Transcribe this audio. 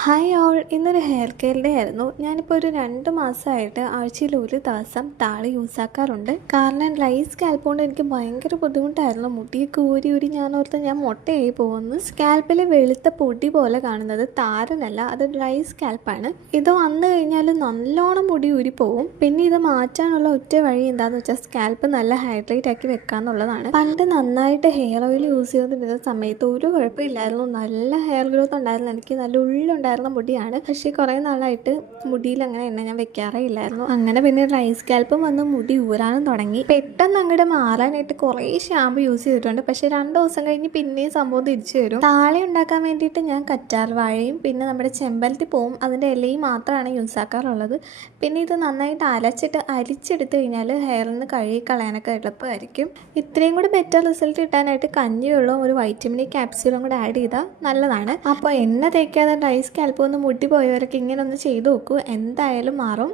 Hi all, ഇന്നൊരു hair care day ആയിരുന്നു. ഞാനിപ്പോൾ ഒരു 2 മാസമായിട്ട് ആഴ്ചയിൽ ഒരു ദിവസം താളി യൂസ് ആക്കാറുണ്ട്. കാരണം ഡ്രൈ സ്കാൽപ്പ് കൊണ്ട് എനിക്ക് ഭയങ്കര ബുദ്ധിമുട്ടായിരുന്നു. മുടിയൊക്കെ ഊരി ഞാൻ ഓർത്ത് ഞാൻ മൊട്ടയായി പോകുന്നു. സ്കാൽപ്പിൽ വെളുത്ത പൊടി പോലെ കാണുന്നത് താരനല്ല, അത് ഡ്രൈ സ്കാൽപ്പാണ്. ഇത് വന്നു കഴിഞ്ഞാൽ നല്ലോണം മുടി ഊരി പോകും. പിന്നെ ഇത് മാറ്റാനുള്ള ഒറ്റ വഴി എന്താണെന്ന് വെച്ചാൽ സ്കാൽപ്പ് നല്ല ഹൈഡ്രേറ്റ് ആക്കി വെക്കാന്നുള്ളതാണ്. പണ്ട് നന്നായിട്ട് ഹെയർ ഓയിൽ യൂസ് ചെയ്തുകൊണ്ടിരുന്ന സമയത്ത് ഒരു കുഴപ്പമില്ലായിരുന്നു. നല്ല ഹെയർ ഗ്രോത്ത് ഉണ്ടായിരുന്നു. എനിക്ക് നല്ല ഉള്ളുണ്ടായിരുന്ന മുടിയാണ്. പക്ഷേ കുറേ നാളായിട്ട് മുടിയിൽ അങ്ങനെ എണ്ണ ഞാൻ വെക്കാറേ ഇല്ലായിരുന്നു. അങ്ങനെ പിന്നെ ഡ്രൈ സ്കാൽപ്പും വന്ന് മുടി ഊരാനും തുടങ്ങി. പെട്ടെന്ന് അങ്ങോട്ട് മാറാനായിട്ട് കുറേ ഷാമ്പു യൂസ് ചെയ്തിട്ടുണ്ട്. പക്ഷേ 2 ദിവസം കഴിഞ്ഞ് പിന്നെയും സംഭവം തിരിച്ചു വരും. താളി ഉണ്ടാക്കാൻ വേണ്ടിയിട്ട് ഞാൻ കറ്റാർ വാഴയും പിന്നെ നമ്മുടെ ചെമ്പരത്തി പൂവും അതിൻ്റെ ഇലയും മാത്രമാണ് യൂസ് ആക്കാറുള്ളത്. പിന്നെ ഇത് നന്നായിട്ട് അരിച്ചെടുത്ത് കഴിഞ്ഞാൽ ഹെയറിൽ നിന്ന് കഴുകി കളയാനൊക്കെ എളുപ്പമായിരിക്കും. ഇത്രയും കൂടി ബെറ്റർ റിസൾട്ട് കിട്ടാനായിട്ട് കഞ്ഞിവെള്ളവും ഒരു വൈറ്റമിൻ ഇ ക്യാപ്സ്യൂളും കൂടെ ആഡ് ചെയ്താൽ നല്ലതാണ്. അപ്പോൾ എണ്ണ തേക്കാതെ ഡ്രൈ സ്കാൽപ്പ് ഒന്ന് മുടി പോയവരൊക്കെ ഇങ്ങനെ ഒന്ന് ചെയ്ത് നോക്കൂ, എന്തായാലും മാറും.